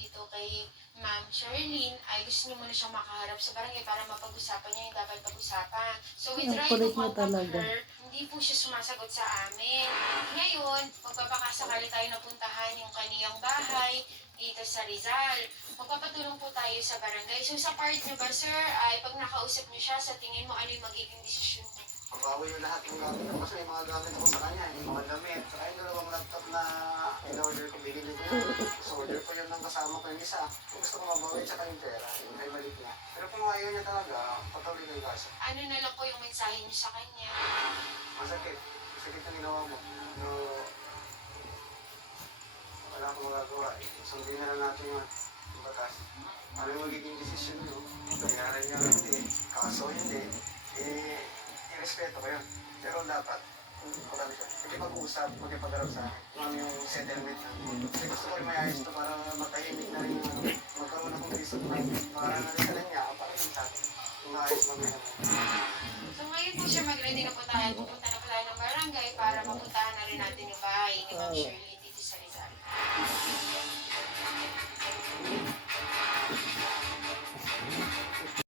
dito kay Ma'am Charlene ay gusto niyo muna siyang makaharap sa barangay para mapag-usapan niya yung dapat pag-usapan. So we Ang try to kulit mo contact talaga. her, hindi po siya sumasagot sa amin. Ngayon, magpapakasakali tayo na puntahan yung kaniyang bahay dito sa Rizal. Magpapatulong po tayo sa barangay. So sa part niyo ba, sir, ay pag nakausap niyo siya, sa tingin mo ano yung magiging desisyon niyo? Mabawi yung lahat ng gamit ko kasi may mga gamit ako sa kanya, yung mga damit. Saka yung dalawang laptop na in-order ko, binili ko yun. So order ko yun ng kasama ko yung isa. Kung gusto ko mabawi, tsaka yung pera, yung kay balik niya. Pero kung ayaw niya talaga, patuloy ko yung kaso. Ano na lang po yung mensahe niyo sa kanya? Masakit. Masakit ang ginawa mo. Pero wala akong magagawa eh. Sundin na lang natin yung batas. Ano yung magiging desisyon nyo? Bayaran niya hindi. Kaso hindi. Eh, irespeto ko yun. Pero dapat, importante siya. Hindi mag-uusap, magkipagharap sa akin. Ano yung settlement na. Kasi gusto ko rin mayayos ito para matahimik na rin yung magkaroon akong peace of mind. Para na rin sa kanya, para rin sa akin. Yung maayos mamaya. So ngayon po siya mag-ready na po tayo. Pupunta na po tayo ng barangay para mapuntahan na rin natin yung bahay ni Ma'am Shirley dito sa Rizal.